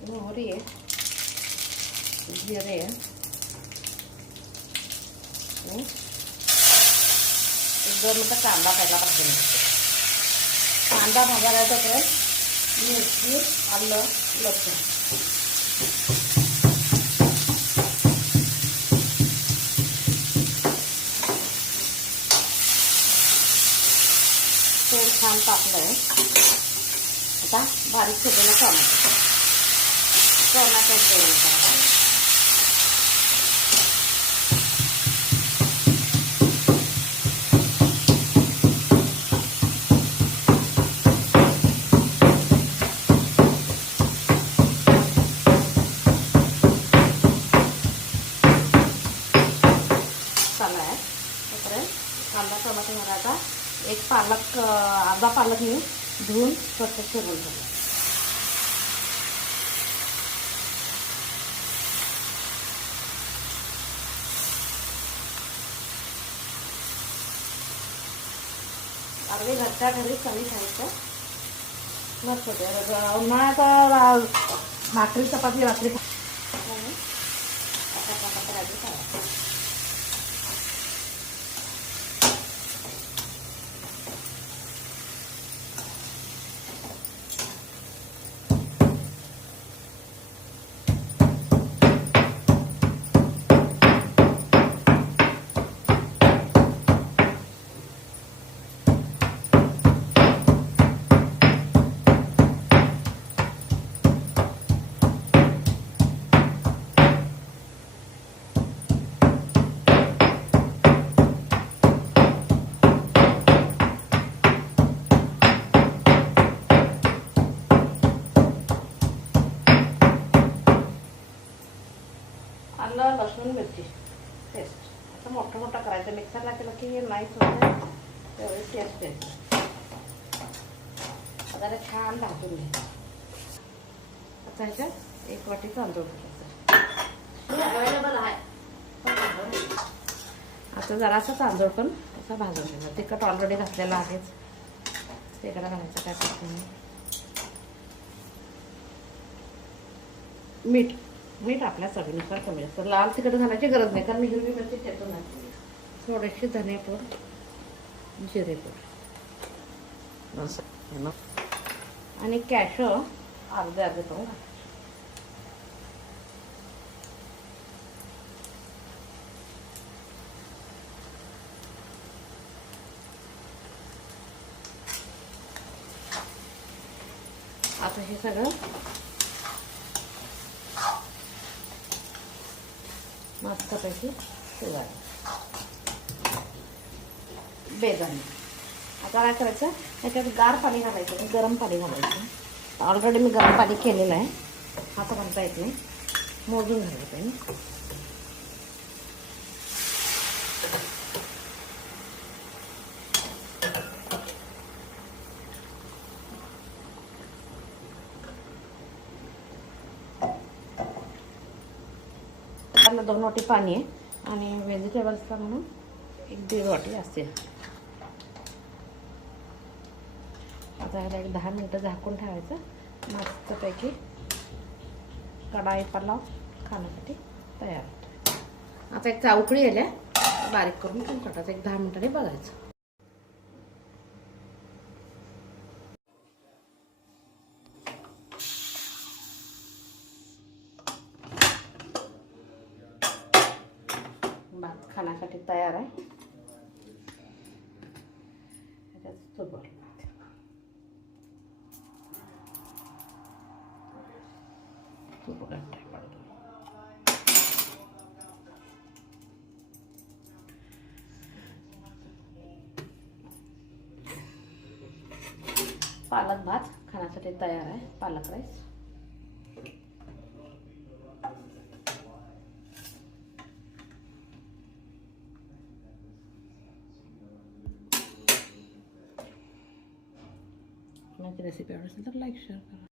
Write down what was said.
मोहरी आहे जिरे आहे आणि एक दोन मिनटं कांदा पहिला भाजून घेते कांदा भाजायला तोपर्यंत मिरची आलं लसूण तेल छान टाकलंय आता बारीक केलेलं टोमॅटो टोमॅटो जेवण करायचं चालू आहे तोपर्यंत कांदा टोमॅटो घालायचा एक पालक अं, अर्धा पालक मी धुवून स्वच्छ चिरून ठेवला अगदी घरच्या घरी कमी खायचं. मस्त होते उन्हाळ्यात भाकरी चपाती रात्री खा- आणि आता चपाती रात्री खायचं आलं लसूण मिरची पेस्ट असं मोठं मोठं करायचं. मिक्सरला केलं की नाहीच होतं. तेवढी टेस्ट येते जरा छान भाजून घ्यायचं आता ह्याच्यात एक वाटी तांदूळ घालायचं अवेलेबल आहे. आता जरासं तांदूळ पण असा भाजून घ्यायचा तिखट ऑलरेडी घातलेलं आहेच. तिकडे घालायचं काय प्रश्न नाही मीठ. मीठ आपल्या चवीनुसार कमी असतं. लाल तिखट घालायची गरज नाही कारण मी हिरवी मिरची ठेचून घातली थोडेसे धनेपूड जिरेपूड. असं आणि कॅश अर्धे अर्धे करून आता हे सगळं मस्तपैकी शिवाय बेदाणे आता काय करायचं? त्याच्यात गार पाणी घालायचं गरम पाणी घालायचं. ऑलरेडी मी गरम पाणी केलेलं आहे. असं म्हणता येत नाही. मोजून घालायचं आहे. दोन वाटी पाणी आहे आणि व्हेजिटेबल्सला म्हणून एक दीड वाटी असते आता ह्याला एक दहा मिनटं झाकून ठेवायचं. मस्तपैकी कढाई पलाव खाण्यासाठी तयार होतो आता एक चावकळी आल्या बारीक करून पण टाकायचं एक दहा मिनिटांनी बघायचं. भात खाण्यासाठी तयार आहे. त्याच्यात पालक भात खाण्यासाठी तयार आहे पालक rice माझी रेसिपी आवडत असेल तर लाईक शेअर करा